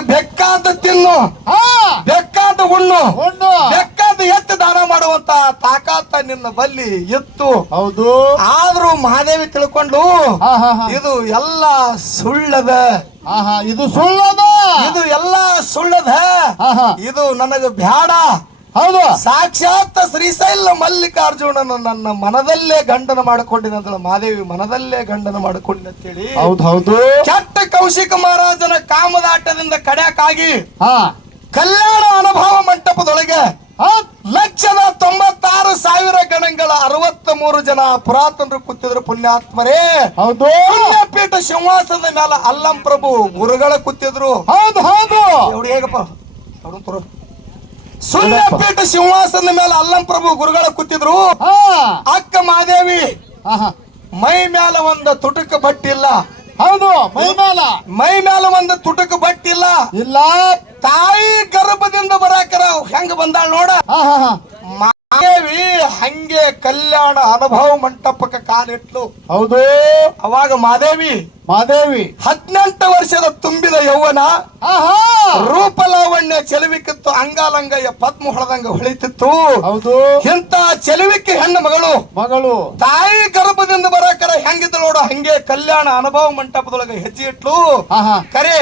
ನಿನಗೆ ಬೇಕಾದ ತಿನ್ನು, ಬೇಕಾದ ಉಣ್ಣು, ಬೇಕಾದ ಎತ್ತು ದಾನ ಮಾಡುವಂತ ತಾಕಾತ ನಿನ್ನ ಬಲ್ಲಿ ಇತ್ತು. ಹೌದು. ಆದ್ರೂ ಮಹಾದೇವಿ ತಿಳ್ಕೊಂಡು ಇದು ಎಲ್ಲ ಸುಳ್ಳದ, ಇದು ಸುಳ್ಳದ, ಇದು ಎಲ್ಲ ಸುಳ್ಳದ, ಇದು ನನಗೆ ಬ್ಯಾಡ. ಹೌದು. ಸಾಕ್ಷಾತ್ ಶ್ರೀಶೈಲ ಮಲ್ಲಿಕಾರ್ಜುನನ ನನ್ನ ಮನದಲ್ಲೇ ಗಂಡನ ಮಾಡಿಕೊಂಡಿನ ಮಹಾದೇವಿ ಮನದಲ್ಲೇ ಗಂಡನ ಮಾಡಿಕೊಂಡಿನಂತೇಳಿ. ಹೌದು ಹೌದು. ಕೆಟ್ಟ ಕೌಶಿಕ ಮಹಾರಾಜನ ಕಾಮದಾಟದಿಂದ ಕಡ್ಯಾಕಾಗಿ ಕಲ್ಯಾಣ ಅನುಭವ ಮಂಟಪದೊಳಗೆ 1,96,000 ಗಣಗಳ 63 ಜನ ಪುರಾತನರು ಕೂತಿದ್ರು. ಪುಣ್ಯಾತ್ಮರೇ. ಹೌದು. ಪುಣ್ಯಪೀಠ ಸಿಂಹಾಸನದ ಮೇಲೆ ಅಲ್ಲಂ ಪ್ರಭು ಗುರುಗಳ ಕೂತಿದ್ರು. ಹೌದು ಹೌದು. ಹೇಗಪ್ಪ ಸುಣ್ಯಪೀಠ ಸಿಂಹಾಸನದ ಮೇಲೆ ಅಲ್ಲಂ ಪ್ರಭು ಗುರುಗಳ ಕೂತಿದ್ರು. ಅಕ್ಕ ಮಹಾದೇವಿ ಮೈ ಮ್ಯಾಲ ಒಂದು ತುಟುಕ ಬಟ್ಟಿಲ್ಲ. ಹೌದು. ಮೈ ಮ್ಯಾಲ ಒಂದು ತುಟುಕ ಬಟ್ಟಿಲ್ಲ. ಇಲ್ಲ. ತಾಯಿ ಗರ್ಭದಿಂದ ಬರಾಕರ ಹೆಂಗ ಬಂದಾಳ ನೋಡ. ಮಹಾದೇವಿ ಹಂಗೆ ಕಲ್ಯಾಣ ಅನುಭವ ಮಂಟಪಕ್ಕೆ ಕಾಲಿಟ್ಲು. ಹೌದು. ಅವಾಗ ಮಹಾದೇವಿ 18 ವರ್ಷದ ತುಂಬಿದ ಯೌವನ, ರೂಪಲಾವಣ್ಯ ಚೆಲುವಿಕಿತ್ತು, ಅಂಗಾಲಂಗ ಪದ್ಮ ಹೊಳದಂಗ ಹೊಳಿತಿತ್ತು. ಹೌದು. ಇಂತ ಚೆಲುವಿಕೆ ಹೆಣ್ಣು ಮಗಳು ತಾಯಿ ಗರ್ಭದಿಂದ ಬರಾಕರ ಹೆಂಗಿದ್ದ ನೋಡ ಹಂಗೆ ಕಲ್ಯಾಣ ಅನುಭವ ಮಂಟಪದೊಳಗೆ ಹೆಜ್ಜೆ ಇಟ್ಲು. ಕರೆ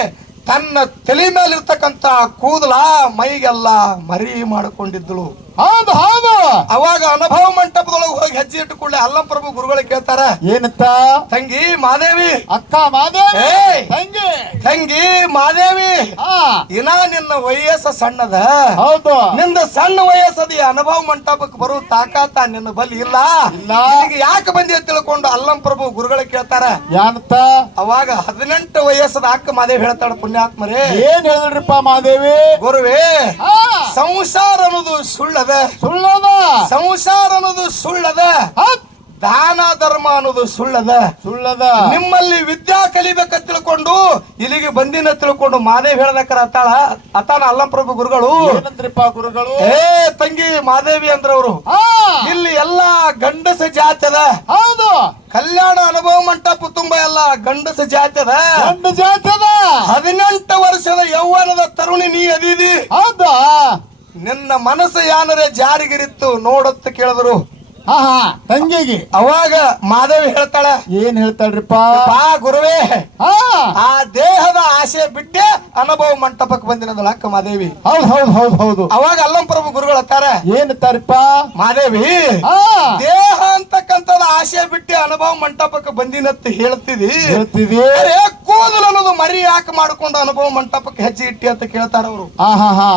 ತನ್ನ ತಲೆ ಮೇಲಿರ್ತಕ್ಕಂತ ಕೂದಲ ಮೈಗೆಲ್ಲ ಮರಿ ಮಾಡಿಕೊಂಡಿದ್ದಳು. ಹೌದು ಹೌದು. ಅವಾಗ ಅನುಭವ ಮಂಟಪದೊಳಗೆ ಹೋಗಿ ಹೆಜ್ಜೆ ಇಟ್ಟುಕೊಳ್ಳೆ ಅಲ್ಲಂ ಪ್ರಭು ಗುರುಗಳು ಕೇಳ್ತಾರ, ಏನಂತ? ತಂಗಿ ಮಾದೇವಿ, ಅಕ್ಕ ಮಾದೇವಿ, ತಂಗಿ ಮಾದೇವಿ, ಇನ್ನ ನಿನ್ನ ವಯಸ್ಸ ಸಣ್ಣದ. ಹೌದು. ನಿಂದ ಸಣ್ಣ ವಯಸ್ಸದ ಅನುಭವ ಮಂಟಪಕ್ಕೆ ಬರೋ ತಾಕಾತ ನಿನ್ನ ಬಲ್ಲಿ ಇಲ್ಲ. ಯಾಕೆ ಬಂದಿ ತಿಳ್ಕೊಂಡು ಅಲ್ಲಂ ಪ್ರಭು ಗುರುಗಳು ಕೇಳ್ತಾರ, ಏನಂತ? ಅವಾಗ 18 ವಯಸ್ಸದ ಅಕ್ಕ ಮಾದೇವಿ ಹೇಳ್ತಾಳ, ಪುಣ್ಯಾತ್ಮರೇ ಏನ್ ಹೇಳಿದ್ರಪ್ಪ ಮಾದೇವಿ? ಗುರುವೇ, ಸಂಸಾರ ಅನ್ನೋದು ಸುಳ್ಳದ, ಸಂಸಾರ ಅನ್ನೋದು ಸುಳ್ಳದ, ದಾನ ಧರ್ಮ ಅನ್ನೋದು ಸುಳ್ಳದ. ನಿಮ್ಮಲ್ಲಿ ವಿದ್ಯಾ ಕಲಿಬೇಕ ತಿಳ್ಕೊಂಡು ಇಲ್ಲಿಗೆ ಬಂದಿನ ತಿಳ್ಕೊಂಡು ಮಾದೇವಿ ಹೇಳ್ದಕ್ಕಾರ ಅತಾನ ಅಲ್ಲಂ ಪ್ರಭು ಗುರುಗಳು. ಗುರುಗಳು ತಂಗಿ ಮಾದೇವಿ ಅಂದ್ರವ್ರು, ಇಲ್ಲಿ ಎಲ್ಲಾ ಗಂಡಸ ಜಾತಿ ಅದ. ಹೌದು. ಕಲ್ಯಾಣ ಅನುಭವ ಮಂಟಪ ತುಂಬಾ ಎಲ್ಲ ಗಂಡಸ ಜಾತಿ ಅದ. 18 ವರ್ಷದ ಯೌವನದ ತರುಣಿ ನೀ ಅದೀದಿ. ಹೌದಾ? ನಿನ್ನ ಮನಸ್ಸು ಯಾನರೇ ಜಾರಿಗಿರಿತ್ತು ನೋಡತ್ತ ಕೇಳಿದ್ರು ತಂಗಿಗೆ. ಅವಾಗ ಮಾದೇವಿ ಹೇಳ್ತಾಳ, ಏನ್ ಹೇಳ್ತಾಳ್ರಿಪ್ಪ? ಗುರುವೇ, ಆ ದೇಹದ ಆಸೆ ಬಿಟ್ಟೆ ಅನುಭವ ಮಂಟಪಕ್ಕೆ ಬಂದಿನದಳ ಅಕ್ಕ ಮಾದೇವಿ. ಹೌದು ಹೌದು ಹೌದು ಹೌದು. ಅವಾಗ ಅಲ್ಲಂ ಪ್ರಭು ಗುರುಗಳು ಅತ್ತಾರ, ಏನಂತಾರಪ್ಪ? ಮಾದೇವಿ, ದೇಹ ಅಂತಕ್ಕಂಥದ ಆಸೆ ಬಿಟ್ಟು ಅನುಭವ ಮಂಟಪಕ್ಕೆ ಬಂದಿನತ್ತ ಹೇಳ್ತಿದಿ. ಕೂದಲು ಅನ್ನೋದು ಮರಿ ಯಾಕೆ ಮಾಡ್ಕೊಂಡು ಅನುಭವ ಮಂಟಪಕ್ಕೆ ಹೆಜ್ಜೆ ಇಟ್ಟಿ ಅಂತ ಕೇಳ್ತಾರ ಅವರು.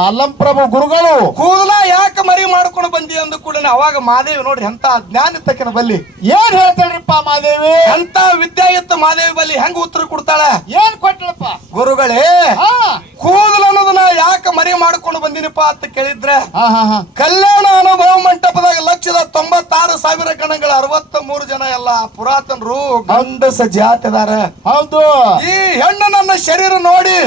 ಅಲ್ಲಂ ಪ್ರಭು ಗುರುಗಳು, ಕೂದಲ ಯಾಕೆ ಮರಿ ಮಾಡ್ಕೊಂಡು ಬಂದಿ ಅಂದ ಕೂಡ ಅವಾಗ ಮಾದೇವಿ ನೋಡ್ರಿ ಅಂತ ಜ್ಞಾನ ಇತ್ತಕಿನ ಬಲ್ಲಿ ಏನ್ ಹೇಳ್ತಾಳ್ರಿಪ್ಪ ಮಾದೇವಿ? ಅಂತ ವಿದ್ಯಾ ಇತ್ತ ಮಾದೇವಿ ಬಲ್ಲಿ ಹೆಂಗ ಉತ್ತರ ಕೊಡ್ತಾಳ? ಏನ್ ಕೊಟ್ಟಳಪ್ಪ? ಗುರುಗಳೇ, ಕೂದಲು ಅನ್ನೋದನ್ನ ಯಾಕೆ ಮರಿ ಮಾಡ್ಕೊಂಡು ಬಂದಿನಪ್ಪ ಅಂತ ಕೇಳಿದ್ರೆ, ಕಲ್ಯಾಣ ಅನುಭವ ಮಂಟಪದಾಗ 1,96,000 ಗಣಗಳ 63 ಜನ ಎಲ್ಲ ಪುರಾತನರು ಗಂಡಸ ಜಾತಿ ಅದಾರ. ಹೌದು. ಈ ಹೆಣ್ಣು ನನ್ನ ಶರೀರ ನೋಡಿ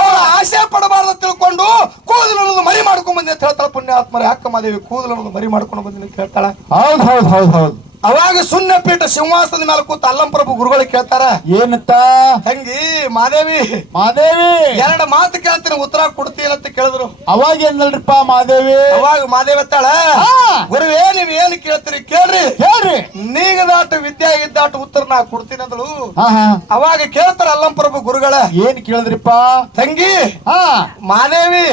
ಅವರ ಆಸೆ ಪಡಬಾರ್ದು ತಿಳ್ಕೊಂಡು ಕೂದಲು ಅನ್ನೋದು ಮರಿ ಮಾಡ್ಕೊಂಡ್ ಬಂದಿ ಅಂತ ಹೇಳ್ತಾಳ. ಪುಣ್ಯಾತ್ಮರೇ, ಅಕ್ಕ ಮಾದೇವಿ ಕೂದಲು ಅನ್ನೋದು ಮರಿ ಮಾಡ್ಕೊಂಡು ಬಂದಿನಿ ಅಂತ ಹೇಳ್ತಾಳ. ಹೌದು ಹೌದು ಹೌದು ಹೌದು. ಅವಾಗ ಸುಣ್ಯಪೀಠ ಸಿಂಹಾಸನದ ಮೇಲೆ ಕೂತ ಅಲ್ಲಂ ಪ್ರಭು ಗುರುಗಳು ಕೇಳ್ತಾರ, ಏನಂತ? ತಂಗಿ ಮಾದೇವಿ, 2 ಮಾತು ಕೇಳ್ತೀನಿ, ಉತ್ತರ ಕೊಡ್ತೀನಿ ಅಂತ ಕೇಳಿದ್ರು. ಅವಾಗ ಏನ್ರಿ ಮಾದೇವಿ? ಅವಾಗ ಮಾದೇವಿ ಅತ್ತಾಳ, ಗುರುವೇ ನೀವ್ ಏನ್ ಕೇಳ್ತೀರಿ ಕೇಳ್ರಿ, ನೀಗದಾಟ ವಿದ್ಯೆ ಇದ್ದಾಟ ಉತ್ತರ ನಾ ಕೊಡ್ತೀನಿ ಅಂದಳು. ಅವಾಗ ಕೇಳ್ತಾರ ಅಲ್ಲಂ ಪ್ರಭು ಗುರುಗಳ, ಏನ್ ಕೇಳಿದ್ರಿಪ್ಪ? ತಂಗಿ ಮಾದೇವಿ,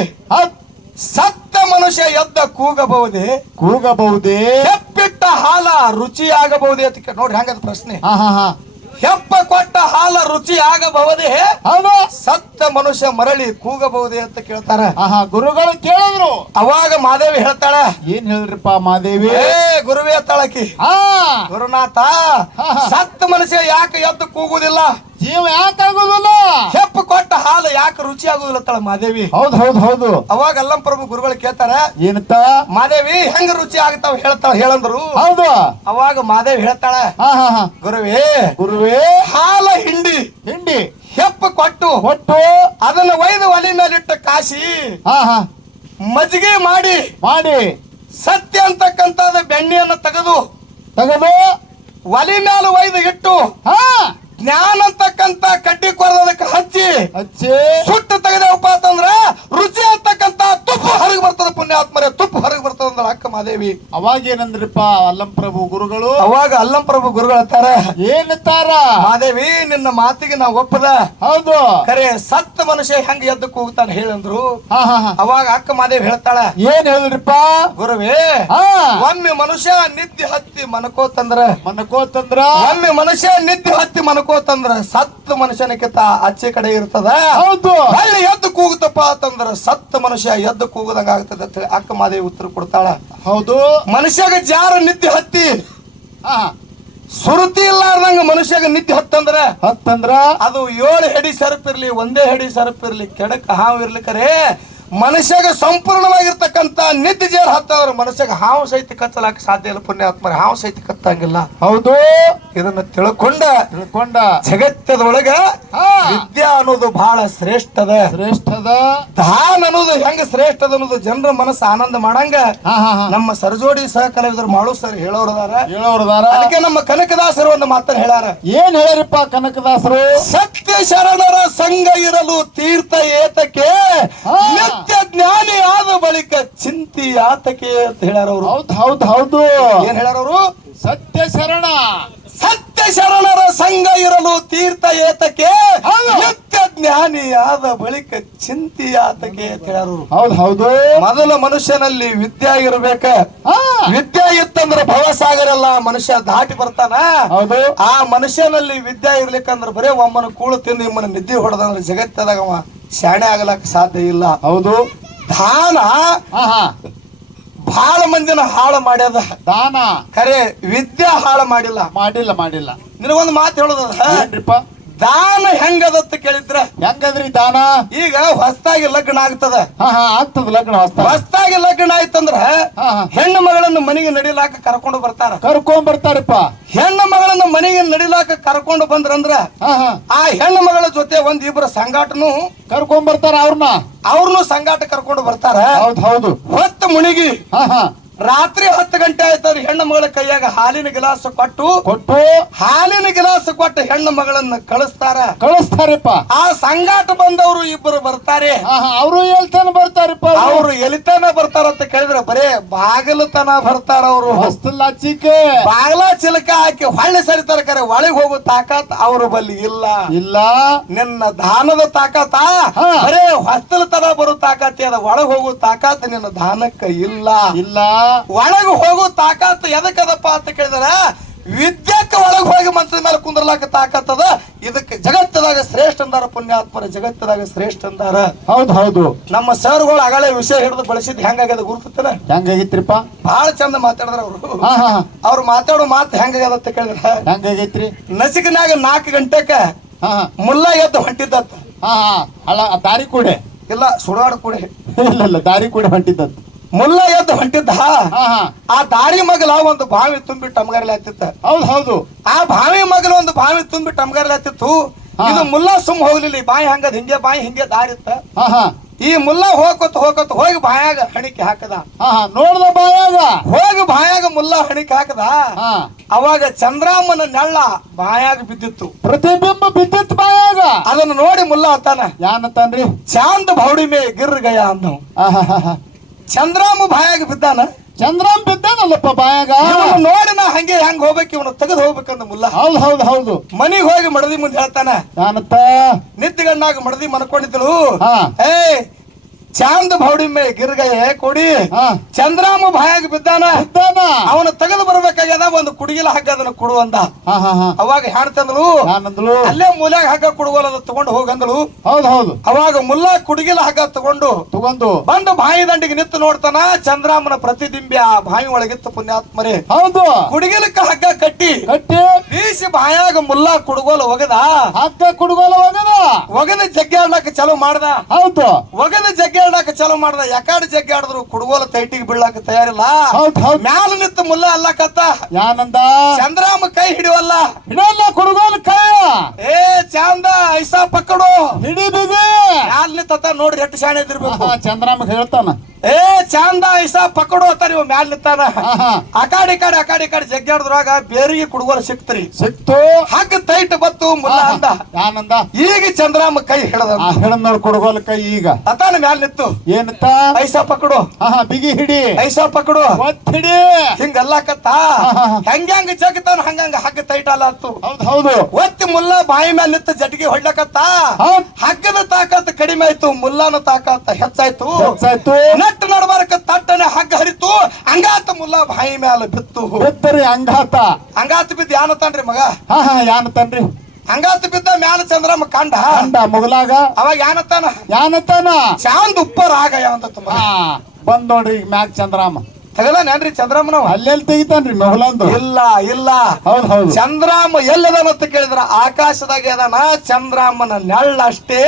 ಸತ್ತ ಮನುಷ್ಯ ಎದ್ದ ಕೂಗಬಹುದೇ, ಹೆಪ್ಪಿಟ್ಟ ಹಾಲ ರುಚಿಯಾಗಬಹುದೇ ಅಂತ ನೋಡ್ರಿ ಹೆಂಗದ ಪ್ರಶ್ನೆ. ಹೆಪ್ಪ ಕೊಟ್ಟ ಹಾಲ ರುಚಿ ಆಗಬಹುದೇ, ಸತ್ತ ಮನುಷ್ಯ ಮರಳಿ ಕೂಗಬಹುದೇ ಅಂತ ಕೇಳ್ತಾರ. ಗುರುಗಳು ಕೇಳಿದ್ರು. ಅವಾಗ ಮಾದೇವಿ ಹೇಳ್ತಾಳ, ಏನ್ ಹೇಳ್ರಿಪ್ಪ ಮಾದೇವಿ? ಗುರುವೇ ತಾಳಕಿ, ಗುರುನಾಥ, ಸತ್ತ ಮನುಷ್ಯ ಯಾಕೆ ಎದ್ದು ಕೂಗುದಿಲ್ಲ, ಜೀವ ಯಾಕೆ ಆಗುದಿಲ್ಲ, ಹೆಪ್ಪ ಕೊಟ್ಟ ಹಾಲು ಯಾಕೆ ರುಚಿ ಆಗುದಿಲ್ಲ ತಳ ಮಾದೇವಿ. ಹೌದು ಹೌದು ಹೌದು. ಅವಾಗ ಅಲ್ಲಂ ಪ್ರಭು ಗುರುಗಳು ಕೇಳ್ತಾರ, ಏನಂತ? ಮಾದೇವಿ ಹೆಂಗ ರುಚಿ ಆಗ್ತಾವ ಹೇಳ್ತಾಳ ಹೇಳಂದ್ರು. ಹೌದು. ಅವಾಗ ಮಾದೇವಿ ಹೇಳ್ತಾಳ, ಗುರುವೇ, ಹಾಲ ಹಿಂಡಿ ಹೆಪ್ಪ ಕೊಟ್ಟು ಅದನ್ನ ಒಯ್ದು ಒಲಿ ಮೇಲಿಟ್ಟ ಕಾಸಿ ಮಜ್ಜಿಗೆ ಮಾಡಿ ಸತ್ಯ ಅಂತಕ್ಕಂಥದ್ದು ಬೆಣ್ಣೆಯನ್ನು ತೆಗೆದು ಒಲಿ ಮೇಲೆ ಒಯ್ದು ಇಟ್ಟು ಜ್ಞಾನ ಅಂತಕ್ಕಂತ ಕಡ್ಡಿ ಕೊರದಕ್ಕೆ ಹಚ್ಚಿ ಸುಟ್ಟು ತೆಗೆದವಪ್ಪ ಮಾದೇವಿ. ಅವಾಗ ಏನಂದ್ರಿಪ್ಪ ಅಲ್ಲಂ ಪ್ರಭು ಗುರುಗಳು? ಅವಾಗ ಅಲ್ಲಂ ಪ್ರಭು ಗುರುಗಳ ತರ ಏನತ್ತಾರ? ಮಾದೇವಿ ನಿನ್ನ ಮಾತಿಗೆ ನಾ ಒಪ್ಪದ. ಹೌದು. ಕರೆ ಸತ್ತ ಮನುಷ್ಯ ಹೆಂಗ ಎದ್ದು ಕೂಗ್ತಾನೆ ಹೇಳಂದ್ರು. ಹಾ ಹಾ ಹಾ. ಅವಾಗ ಅಕ್ಕ ಮಾದೇವಿ ಹೇಳ್ತಾಳ, ಏನ್ ಹೇಳಿದ್ರಿಪ್ಪ? ಗುರುವೇ, ಹಾ. ಒಮ್ಮೆ ಮನುಷ್ಯ ನಿದ್ದೆ ಹತ್ತಿ ಮನಕೋತಂದ್ರ ಒಮ್ಮೆ ಮನುಷ್ಯ ನಿದ್ದೆ ಹತ್ತಿ ಮನಕೋತಂದ್ರ ಸತ್ತ ಮನುಷ್ಯನಕ್ಕಿಂತ ಆಚೆ ಕಡೆ ಇರ್ತದ. ಹೌದು. ಹಳ್ಳಿ ಎದ್ದು ಕೂಗುತ್ತಪ್ಪ ಅಂತಂದ್ರ ಸತ್ತ ಮನುಷ್ಯ ಎದ್ದು ಕೂಗದಂಗ ಆಗ್ತದ ಅಂತ ಹೇಳಿ ಅಕ್ಕ ಮಾದೇವಿ ಉತ್ತರ ಕೊಡ್ತಾಳ. ಹೌದು. ಮನುಷ್ಯಗ ಜಾರ ನಿದ್ದೆ ಹತ್ತಿ ಹಾ. ಸುರುತಿ ಇಲ್ಲಾರ್ದಂಗ ಮನುಷ್ಯಗ ನಿದ್ದೆ ಹತ್ತಂದ್ರ ಅದು 7 ಹೆಡಿ ಸರಪಿರ್ಲಿ, 1 ಹೆಡಿ ಸರಪಿರ್ಲಿ, ಕೆಡಕ್ ಹಾವು ಇರ್ಲಿಕ್ಕರೆ ಮನುಷ್ಯಗ ಸಂಪೂರ್ಣವಾಗಿರ್ತಕ್ಕಂತ ನಿದ್ದೆ ಜೇರ್ ಹತ್ತಂದ್ರ ಮನುಷ್ಯಗ ಹಾವು ಸಹಿತ ಕಚ್ಚಲಾಕ ಸಾಧ್ಯ ಇಲ್ಲ. ಪುಣ್ಯಾತ್ಮರ ಹಾವು ಸಹಿತ ಕತ್ತಂಗಿಲ್ಲ. ಹೌದು. ಇದನ್ನ ತಿಳ್ಕೊಂಡ ಜಗತ್ತದೊಳಗ ವಿದ್ಯಾ ಅನ್ನೋದು ಬಹಳ ಶ್ರೇಷ್ಠದ. ದಾನ ಅನ್ನೋದು ಹೆಂಗ ಶ್ರೇಷ್ಠದ ಅನ್ನೋದು ಜನರ ಮನಸ್ಸು ಆನಂದ ಮಾಡಂಗ ನಮ್ಮ ಸರಜೋಡಿ ಸಹ ಕಲಾವಿದರು ಮಾಡು ಸರ್ ಹೇಳೋರದಾರ. ಅದಕ್ಕೆ ನಮ್ಮ ಕನಕದಾಸರು ಒಂದು ಮಾತನ್ನ ಹೇಳ್ಯಾರ. ಏನ್ ಹೇಳ್ಯಾರಪ್ಪ ಕನಕದಾಸರು? ಸತ್ಯ ಶರಣರ ಸಂಘ ಇರಲು ತೀರ್ಥ ಏತಕ್ಕೆ, ನಿತ್ಯ ಜ್ಞಾನಿ ಆದ ಬಳಿಕ ಚಿಂತಿ ಆತಕೆ ಅಂತ ಹೇಳ್ಯಾರ ಅವರು. ಹೌದು. ಏನ್ ಹೇಳ್ಯಾರ ಅವರು? ಸತ್ಯ ಶರಣರ ಸಂಘ ಇರಲು ತೀರ್ಥ ಏತಕ್ಕೆ, ನಿತ್ಯ ಜ್ಞಾನಿ ಆದ ಬಳಿಕ ಚಿಂತಿ ಆತಕೆ ಅಂತ ಹೇಳ್ಯಾರ. ಹೌದು. ಮೊದಲ ಮನುಷ್ಯನಲ್ಲಿ ವಿದ್ಯೆ ಇರಬೇಕ. ವಿದ್ಯೆ ಇತ್ತಂದ್ರ ಭವಸಾಗರ ಎಲ್ಲ ಮನುಷ್ಯ ದಾಟಿ ಬರ್ತಾನ. ಹೌದು. ಆ ಮನುಷ್ಯನಲ್ಲಿ ವಿದ್ಯೆ ಇರ್ಲಿಕ್ಕಂದ್ರ ಬರೇ ಒಮ್ಮನ ಕೂಳು ತಿಂದು ನಿಮ್ಮನ್ನ ನಿದ್ದೆ ಹೊಡೆದಂದ್ರೆ ಜಗತ್ತದಾಗ ಅವ ಶಾಣೆ ಆಗಲಕ್ಕ ಸಾಧ್ಯ ಇಲ್ಲ. ಹೌದು. ದಾನ ಬಹಳ ಮಂದಿನ ಹಾಳು ಮಾಡ್ಯದ. ದಾನ ಖರೆ ವಿದ್ಯೆ ಹಾಳು ಮಾಡಿಲ್ಲ. ನಿನಗೊಂದು ಮಾತು ಹೇಳೋದ, ದಾನ ಹೆಂಗದತ್ತ ಕೇಳಿದ್ರ ಹೆಂಗದ್ರಿ ದಾನ? ಈಗ ಹೊಸದಾಗಿ ಲಗ್ನ ಆಗ್ತದ. ಆಗ್ತದ ಲಗ್ನ. ಹೊಸದಾಗಿ ಲಗ್ನ ಆಯ್ತಂದ್ರ ಹೆಣ್ಣು ಮಗಳನ್ನು ಮನೆಗೆ ನಡಿಲಾಕ ಕರ್ಕೊಂಡು ಬರ್ತಾರಪ್ಪ. ಹೆಣ್ಣು ಮಗಳನ್ನ ಮನೆಗೆ ನಡಿಲಾಕ ಕರ್ಕೊಂಡು ಬಂದ್ರಂದ್ರ ಆ ಹೆಣ್ಣು ಮಗಳ ಜೊತೆ ಒಂದಿಬ್ರು ಸಂಗಾಟನು ಕರ್ಕೊಂಡ್ ಬರ್ತಾರ. ಅವ್ರನ್ನು ಸಂಗಾಟ ಕರ್ಕೊಂಡು ಬರ್ತಾರ. ಹೌದು. ಹೊತ್ತು ಮುಣಿಗಿ ರಾತ್ರಿ 10 ಗಂಟೆ ಆಯ್ತವ್ರಿ ಹೆಣ್ಣು ಮಗಳ ಕೈಯಾಗ ಹಾಲಿನ ಗಿಲಾಸ್ ಕೊಟ್ಟು ಹೆಣ್ಣು ಮಗಳನ್ನ ಕಳಿಸ್ತಾರಪ್ಪ. ಆ ಸಂಗಾಟ ಬಂದವರು ಇಬ್ಬರು ಬರ್ತಾರೆ. ಅವರು ಎಲಿತನ ಬರ್ತಾರಂತ ಕೇಳಿದ್ರೆ ಬರೇ ಬಾಗಲತನ ಬರ್ತಾರ. ಅವರು ಬಾಗಲ ಚಿಲಕ ಹಾಕಿ ಹೊಳ್ಳಿ ಸರಿತಾರ. ಕರೆ ಒಳಗೆ ಹೋಗೋ ತಾಕತ್ ಅವ್ರ ಬಲ್ಲಿ ಇಲ್ಲ. ನಿನ್ನ ದಾನದ ತಾಕತ ಬರೇ ಹೊಸ್ತಲತನ ಬರೋ ತಾಕತ್ ಅದ. ಒಳಗೆ ಹೋಗೋ ತಾಕತ್ ನಿನ್ನ ದಾನಕ್ಕ ಇಲ್ಲ. ಒಳಗೆ ಹೋಗೋ ತಾಕತ್ ಎದಕ್ಕದಪ್ಪ ಅಂತ ಕೇಳಿದಾರ, ವಿದ್ಯಕ್ಕ ಒಳಗೆ ಹೋಗಿ ಮನಸ್ಸಿನ ಮೇಲೆ ಕುಂದ್ರಲಾಕ ತಾಕತ್ತದ. ಇದಕ್ಕೆ ಜಗತ್ತದಾಗ ಶ್ರೇಷ್ಠ ಅಂದಾರ. ಪುಣ್ಯಾತ್ಮರ ಜಗತ್ತದಾಗ ಶ್ರೇಷ್ಠ ಅಂದಾರ. ಹೌದು. ನಮ್ಮ ಸರ್ಗಳು ಅಗಳೇ ವಿಷಯ ಹಿಡಿದು ಬಳಸಿದ್ ಹೆಂಗಾಗ್ಯದ ಗುರುತನ? ಹೆಂಗಾಗಿತ್ರಿಪ್ಪ? ಬಹಳ ಚಂದ ಮಾತಾಡಿದ್ರ ಅವ್ರು ಮಾತಾಡೋ ಮಾತು ಹೆಂಗಾಗ್ಯದ ಅಂತ ಕೇಳಿದ್ರ ಹೆಂಗಾಗೈತ್ರಿ? ನಸಿಕನಾಗ 4 ಗಂಟೆಕ ಮುಲ್ಲಾ ಎದ್ದು ಹೊಂಟಿದ್ದತ್ತ. ದಾರಿ ಕೂಡೆ ಇಲ್ಲ, ಸುಡಾಡ ಕೂಡೆ ಇಲ್ಲ, ದಾರಿ ಕೂಡೆ ಹೊಂಟಿದ್ದತ್ತ. ಮುಲ್ಲ ಎದ್ದು ಹೊಂಟಿದ್ದ. ಆ ದಾರಿ ಮಗಲ ಒಂದು ಬಾವಿ ತುಂಬಿ ಟಮಗಾರಲಿ ಆಗ್ತಿತ್ತ. ಹೌದು. ಆ ಬಾವಿ ಮಗಲ ಒಂದು ಬಾವಿ ತುಂಬಿ ಟಮಗಾರಲಿ ಆಗ್ತಿತ್ತು. ಇದು ಮುಲ್ಲ ಸುಮ್ ಹೋಗ್ಲಿಲ್ಲ. ಬಾಯಿ ಹಂಗದ ಹಿಂಗೆ ದಾರಿ ಇತ್ತ. ಈ ಮುಲ್ಲ ಹೋಗತ್ ಹೋಗಿ ಬಾಯಾಗ ಹಣಿಕೆ ಹಾಕದ. ನೋಡ್ದ ಬಾಯಾಗ ಮುಲ್ಲ ಹಣಿಕೆ ಹಾಕದ. ಅವಾಗ ಚಂದ್ರಾಮನ ನೆಳ್ಳ ಬಾಯಾಗ ಬಿದ್ದಿತ್ತು. ಪ್ರತಿಬಿಂಬ ಬಿದ್ದಿತ್ತು ಬಾಯಾಗ. ಅದನ್ನ ನೋಡಿ ಮುಲ್ಲ ಹತ್ತಾನ. ಯಾನತ್ತಾನ್ರಿ? ಚಾಂದ್ ಭೌಡಿ ಮೇ ಗಿರ್ ಗಯ ಅಂದ. ಚಂದ್ರಾಮ ಬಾಯಾಗ ಬಿದ್ದಾನ. ಚಂದ್ರಾಮ್ ಬಿದ್ದಾನಲ್ಲಪ್ಪ ಬಾಯಾಗ. ನೋಡಿ ನಾ ಹೆಂಗ್ ಹೋಗ್ಬೇಕು, ಇವನು ತೆಗೆದು ಹೋಗ್ಬೇಕಂದ ಮುಲ್ಲ. ಹೌದು. ಮನಿಗ್ ಹೋಗಿ ಮಡದಿ ಮುಂದೆ ಹೇಳ್ತಾನ. ನಿದ್ದಿಗಣ್ಣಾಗ ಮಡದಿ ಮನ್ಕೊಂಡಿದ್ದಳು. ಚಾಂದ್ ಭೌಡಿ ಮೇ ಗಿರ್ಗಯೆ ಕೊಡಿ. ಚಂದ್ರಾಮ ಬಾಯಾಗ ಬಿದ್ದಾನ. ಅವನು ತೆಗೆದು ಬರ್ಬೇಕಾಗ್ಯದ. ಒಂದು ಕುಡಿಗಿಲ ಹಗ್ಗ ಅದನ್ನ ಕೊಡುವಂದ. ಅವಾಗ ಹೇಳ್ತಂದಳು, ಅಲ್ಲೇ ಮೂಲ್ಯಾಗ ಹಗ್ಗ ಕೊಡುವಲ್ಲ ತಗೊಂಡು ಹೋಗಂದಳು. ಹೌದು. ಅವಾಗ ಮುಲ್ಲಾ ಕುಡಿಗಿಲ ಹಗ್ಗ ತಗೊಂಡು ಬಂದು ಬಾಯಿ ದಂಡಿಗೆ ನಿಂತು ನೋಡ್ತಾನ. ಚಂದ್ರಾಮನ ಪ್ರತಿಬಿಂಬಿ ಆ ಬಾವಿ ಒಳಗಿತ್ತು. ಪುಣ್ಯಾತ್ಮರೇ, ಹೌದು. ಕುಡಿಗಿಲಕ್ಕ ಹಗ್ಗ ಕಟ್ಟಿ ಬೀಸಿ ಬಾಯಾಗ ಮುಲ್ಲಾ ಕುಡುಗೋಲ ಒಗದ ಜಗ್ಗಿ ಆಡ್ಲಾಕ ಚಾಲು ಮಾಡ್ದ. ಹೌದು. ಒಗದ ಜಗ್ಗಿ ಆಡಾಕ ಚಾಲು ಮಾಡ್ದ. ಯಾಕಾಡ್ ಜಗ್ಗಿ ಆಡಿದ್ರು ಕುಡುಗೋಲ ತೈಟಿಗೆ ಬೀಳಾಕ ತಯಾರಿಲ್ಲ. ಮ್ಯಾಲ ನಿಂತ ಮುಲ್ಲ ಅಲ್ಲಕತ್ತ. ಯಾನಂದ? ಚಂದ್ರಾಮ ಕೈ ಹಿಡಿವಲ್ಲ ಕುಡುಗೋಲ ಕೈ. ಚಂದ ಐಸಾ ಪಕ್ಕಡು ಹಿಡಿ ಬಿಗಿ. ಮ್ಯಾಲ ನಿಂತ ನೋಡ್ರಿ ಎಷ್ಟು ಶಾಣೆ ಇದಿರ್ಬೇಕು. ಚಂದ್ರಾಮ ಹೇಳ್ತಾನ. ಏ ಚಂದ ಐಸಾ ಪಕಡು ಅಂತಾರ ಇವ್ ಮ್ಯಾಲ ನಿಂತಾನ ಆಹಾ. ಅಕಾಡಿ ಕಡೆ ಜಗ್ಗಾಡ್ದ್ರಾಗ ಬೇರಿಗೆ ಕುಡುಗೋಲು ಸಿಕ್ತ್ರಿ ಸಿಕ್ತು ಹಗ್ಗ ತೈಟ್ ಬತ್ತು ಮುಲ್ಲ ಅಂದ ಯಾನಂದ ಈಗ ಚಂದ್ರಾಮ ಕೈ ಹಿಡದ ಆ ಹೆಣ್ಣನವ್ರು ಕೊಡಗೋಲ್ ಕೈ ಈಗ ಅತಾನ ಮ್ಯಾಲ ನಿತ್ತು ಏನಂತ ಐಸಾ ಪಕಡು ಆಹಾ ಬಿಗಿ ಹಿಡಿ ಐಸಾ ಪಕಡು ಒತ್ತಿಡಿ ಹಿಂಗಲ್ಲಕತ್ತ ಹೆಂಗ್ಯಾಂಗ ಜಗತಾನ ಹಂಗಂಗ ಹಗ್ಗ ತೈಟ್ ಅಲ್ಲ ಅತ್ತು ಹೌದು ಹೌದು ಒತ್ತಿ ಮುಲ್ಲ ಬಾಯಿ ಮ್ಯಾಲ ನಿತ್ತು ಜಟ್ಗಿ ಹೊಡ್ಲಕತ್ತ ಹೌದ್. ಹಗ್ಗದ ತಾಕತ್ ಕಡಿಮೆ ಆಯ್ತು ಮುಲ್ಲನ ತಾಕತ್ ಹೆಚ್ಚಾಯ್ತು ಹೆಚ್ಚಾಯ್ತು ನಟ್ ನಡ್ಬಾರಕ ತಟ್ಟನೆ ಹಗ್ಗ ಹರಿತು ಹಂಗಾತ ಮುಲ್ಲ ಬಾಯಿ ಮ್ಯಾಲ ಬಿತ್ತು ಬಿತ್ತರಿ ಅಂಗಾತ ಹಂಗಾತ ಬಿದ್ದ ಯಾನತಾನ್ರಿ ಮಗ ಹಾ ಹಾ ಯಾನತನ್ರಿ ಹಂಗಾತ ಬಿದ್ದ ಮ್ಯಾಲ ಚಂದ್ರಮ್ಮ ಕಂಡ ಅಂಡ ಮುಗಲಾಗ ಅವಾಗ ಯಾನತಾನ ಯಾನತನ ಚಾಂದ್ ಉಪ್ಪರ್ ಆಗ ಯಾವಂತ ಹಾ ಬಂದ್ ನೋಡ್ರಿ ಈಗ ಮ್ಯಾಗ್ ಚಂದ್ರಾಮ ತಗದಾನೇನ್ರಿ ಚಂದ್ರಮ್ಮನವ ಅಲ್ಲೆಲ್ಲಿ ತೆಗಿತಾನ್ರಿ ಮೊಹಲಂದು ಇಲ್ಲ ಇಲ್ಲ ಹೌದ್ ಹೌದು ಚಂದ್ರಾಮ ಎಲ್ಲದನಂತ ಕೇಳಿದ್ರ ಆಕಾಶದಾಗ ಅದಾನ ಚಂದ್ರಾಮನ ನೆಳ್ಳ ಅಷ್ಟೇ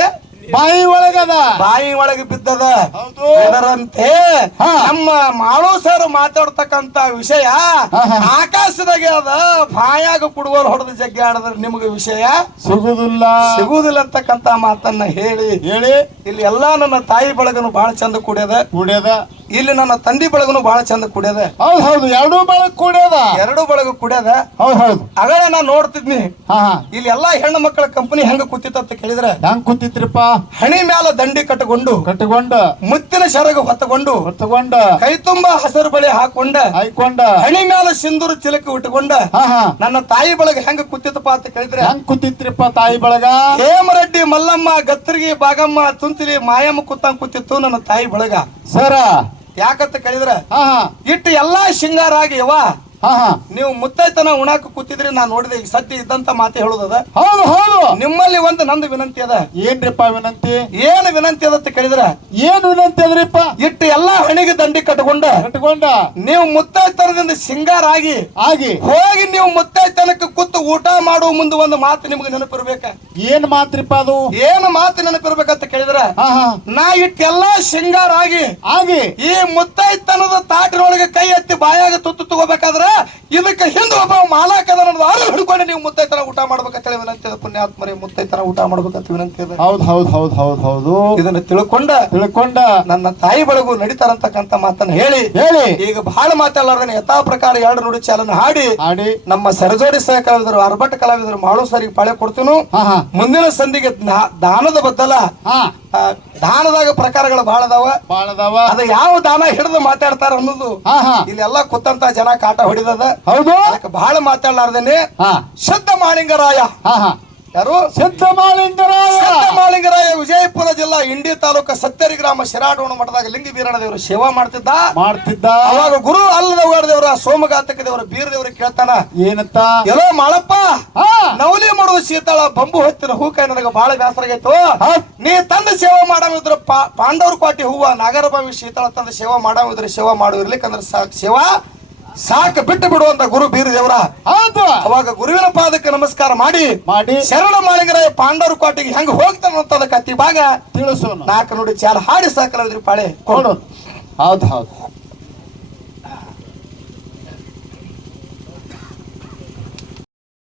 ಬಾಯಿ ಒಳಗದ ಬಾಯಿ ಒಳಗೆ ಬಿದ್ದದ ಹೌದು ಇದರಂತೆ ಹಾ. ನಮ್ಮ ಮಾಳು ಸರ್ ಮಾತಾಡ್ತಕ್ಕಂತ ವಿಷಯ ಹಾ, ಹಾ. ಆಕಾಶದಾಗ ಅದ ಬಾಯಾಗ ಕುಡುಗೋಲ್ ಹೊಡೆದ ಜಗ್ಗಿ ಆಡದ್ರ ನಿಮ್ಗೆ ವಿಷಯ ಸಿಗುದಿಲ್ಲ ಸಿಗುವುದಿಲ್ಲ ಅಂತಕ್ಕಂತ ಮಾತನ್ನ ಹೇಳಿ ಹೇಳಿ ಇಲ್ಲಿ ಎಲ್ಲಾ ನನ್ನ ತಾಯಿ ಬಳಗನು ಬಹಳ ಚಂದ ಕುಡಿಯದ ಕುಡಿಯದ ಇಲ್ಲಿ ನನ್ನ ತಂದಿ ಬಳಗನು ಬಹಳ ಚಂದ ಕುಡಿಯದ ಹೌದ್ ಹೌದು ಎರಡೂ ಬಳಗ್ ಕುಡಿಯದ ಎರಡು ಬಳಗ ಕುಡಿಯದ ಹೌದ್ ಹೌದು ಅಗಳೇ ನಾ ನೋಡ್ತಿದ್ನಿ ಹಾ ಹಾ ಇಲ್ಲಿ ಎಲ್ಲಾ ಹೆಣ್ಣು ಮಕ್ಕಳ ಕಂಪನಿ ಹೆಂಗ ಕೂತಿತ್ತ ಕೇಳಿದ್ರೆ ಹೆಂಗ್ ಕುಂತಿತ್ರಿಪ್ಪ ಹಣಿ ಮ್ಯಾಲ ದಂಡಿ ಕಟ್ಟಕೊಂಡು ಕಟ್ಟಿಕೊಂಡ ಮುತ್ತಿನ ಸೆರಗ ಹೊತ್ತಕೊಂಡು ಹೊತ್ತಕೊಂಡ ಕೈ ತುಂಬಾ ಹಸಿರು ಬಳಿ ಹಾಕೊಂಡ ಹಾಯ್ಕೊಂಡ ಹಣಿ ಮ್ಯಾಲ ಸಿಂಧೂರು ಚಿಲಕ ಉಟ್ಕೊಂಡ ಹಾ ಹಾ ನನ್ನ ತಾಯಿ ಬಳಗ ಹೆಂಗ ಕೂತಿತ್ತಪ್ಪ ಅಂತ ಕೇಳಿದ್ರೆ ಹೆಂಗ್ ಕುಂತಿತ್ರಿಪ್ಪ ತಾಯಿ ಬಳಗ ಹೇಮರೆಡ್ಡಿ ಮಲ್ಲಮ್ಮ ಗತ್ತರ್ಗಿ ಬಾಗಮ್ಮ ತುಂತಿಲಿ ಮಾಯಮ್ಮ ಕೂತಂಗ್ ಕೂತಿತ್ತು ನನ್ನ ತಾಯಿ ಬಳಗ ಸರ ಯಾಕಂತ ಕೇಳಿದ್ರೆ ಹಾ ಹಾ ಇಟ್ಟು ಎಲ್ಲಾ ಶೃಂಗಾರ ಆಗ್ಯವ ಹಾ ಹಾ ನೀವು ಮುತ್ತೈತನ ಉಣಾಕ ಕೂತಿದ್ರಿ ನಾ ನೋಡಿದೆ ಈಗ ಸತ್ಯ ಇದ್ದಂತ ಮಾತೆ ಹೇಳುದದ ಹೌದು ಹೌದು ನಿಮ್ಮಲ್ಲಿ ಒಂದು ನಂದು ವಿನಂತಿ ಅದ ಏನ್ರಿಪ್ಪ ವಿನಂತಿ ಏನು ವಿನಂತಿ ಅದ ಅಂತ ಕೇಳಿದ್ರ ಏನ್ ವಿನಂತಿ ಅದ್ರಿಪ್ಪ ಇಟ್ಟು ಎಲ್ಲಾ ಹಣಿಗೆ ದಂಡಿ ಕಟ್ಕೊಂಡ ಕಟ್ಕೊಂಡ ನೀವು ಮುತ್ತೈತನದಿಂದ ಶೃಂಗಾರ ಆಗಿ ಆಗಿ ಹೋಗಿ ನೀವು ಮುತ್ತೈತನಕ್ಕೆ ಕೂತು ಊಟ ಮಾಡುವ ಮುಂದೆ ಒಂದು ಮಾತು ನಿಮ್ಗೆ ನೆನಪಿರ್ಬೇಕ ಏನ್ ಮಾತ್ರಿಪ್ಪ ಅದು ಏನು ಮಾತು ನೆನಪಿರ್ಬೇಕಂತ ಕೇಳಿದ್ರ ಹಾ ಹಾ ನಾ ಇಟ್ಟೆಲ್ಲಾ ಶೃಂಗಾರ ಆಗಿ ಆಗಿ ಈ ಮುತ್ತೈತನದ ತಾಟಿನೊಳಗೆ ಕೈ ಎತ್ತಿ ಬಾಯಾಗ ತುತ್ತು ತಗೋಬೇಕಾದ್ರ ಇದಕ್ಕೆ ಹಿಂದೆ ಒಬ್ಬ ಮಾಲಕದ ಅರು ಹಿಡ್ಕೊಂಡು ನೀವು ಮುತ್ತೈತನ ಊಟ ಮಾಡ್ಬೇಕಂತ ಹೇಳಿ ವಿನಂತಿ ಅದ ಪುಣ್ಯಾತ್ಮರಿ ಮುತ್ತೈತನ ಊಟ ಮಾಡ್ಬೇಕಂತ ವಿನಂತಿ ಅದ ಹೌದ್ ಹೌದ್ ಹೌದ್ ಹೌದ್ ಹೌದು ಇದನ್ನ ತಿಳ್ಕೊಂಡ ತಿಳ್ಕೊಂಡ ನನ್ನ ತಾಯಿ ಬಳಗು ನಡೀತಾರಂತಕ್ಕಂತ ಮಾತನ್ನ ಹೇಳಿ ಹೇಳಿ ಈಗ ಬಹಳ ಮಾತಾಡಲಾರ್ದನೆ ಯಥಾ ಪ್ರಕಾರ ಎರಡು ನುಡಿ ಚಾಲನ ಹಾಡಿ ಆಡಿ ನಮ್ಮ ಸರಜೋಡಿ ಸಹ ಕಲಾವಿದರು ಅರ್ಭಟ ಕಲಾವಿದರು ಮಾಡು ಸರಿಗೆ ಪಾಳೆ ಕೊಡ್ತೀನು ಹಾ ಹಾ ಮುಂದಿನ ಸಂಧಿಗೆ ದಾನದ ಬದ್ದಲ ಹಾ ದಾನದಾಗ ಪ್ರಕಾರಗಳು ಬಹಳ ಅದಾವ ಬಾಳದವ ಅದ ಯಾವ ದಾನ ಹಿಡಿದು ಮಾತಾಡ್ತಾರ ಅನ್ನೋದು ಹಾ ಹಾ ಇಲ್ಲೆಲ್ಲ ಕೂತಂತ ಜನ ಕಾಟ ಹೊಡಿದದ ಹೌದು ಅದಕ್ಕೆ ಬಹಳ ಮಾತಾಡ್ಲಾರ್ದೇನೆ ಹಾ ಶುದ್ಧ ಮಾಳಿಂಗರಾಯ ಹಾ ಹಾ ಯಾರು ಸಿದ್ದಮಾಲಿಂಗರಾಯ ಶುದ್ಧ ಮಾಳಿಂಗರಾಯ ವಿಜಯಪುರ ಜಿಲ್ಲಾ ಇಂಡಿ ತಾಲೂಕ ಸತ್ತೇರಿ ಗ್ರಾಮ ಶಿರಾಡೋಣ ಮಠದಾಗ ಲಿಂಗ ಬೀರಣ ದೇವರು ಸೇವಾ ಮಾಡ್ತಿದ್ದ ಮಾಡ್ತಿದ್ದ ಅವಾಗ ಗುರು ಅಲ್ಲದವ್ರ ದೇವರ ಸೋಮಘಾತಕ ದೇವರ ಬೀರ ದೇವ್ರ ಕೇಳ್ತಾನ ಏನಂತ ಎಲ್ಲೋ ಮಾಳಪ್ಪ ಹಾ ನವಲಿ ಮಾಡುವ ಶೀತಳ ಬಂಬು ಹೊತ್ತಿನ ಹೂಕಾಯಿ ನನಗೆ ಬಹಳ ಬೇಸರ ಆಗೈತು ಹೌದ್. ನೀ ತಂದ ಸೇವಾ ಮಾಡಾವಿದ್ರ ಪಾಂಡವ್ರ ಕೋಟಿ ಹೂವ ನಾಗರಭಾವಿ ಶೀತಳ ತಂದ ಸೇವಾ ಮಾಡಾವಿದ್ರ ಸೇವಾ ಮಾಡುವಿರ್ಲಿಕ್ಕಂದ್ರ ಸೇವಾ ಸಾಕು ಬಿಟ್ಟು ಬಿಡುವಂತ ಗುರು ಬೀರ ದೇವರ ಹೌದು ಅವಾಗ ಗುರುವಿನ ಪಾದಕ್ಕೆ ನಮಸ್ಕಾರ ಮಾಡಿ ಮಾಡಿ ಶರಣ ಮಾಳಿಂಗರಾಯ ಪಾಂಡವ್ರ ಕೋಟಿಗೆ ಹೆಂಗ ಹೋಗ್ತಾನಂತದ ಕತ್ತಿ ಭಾಗ ತಿಳಿಸೋನು ನಾಲ್ಕು ನುಡಿ ಚಾಲ ಹಾಡಿ ಸಾಕಲಾದ್ರಿ ಪಾಳೆ ಕೊಡು ಹೌದು ಹೌದು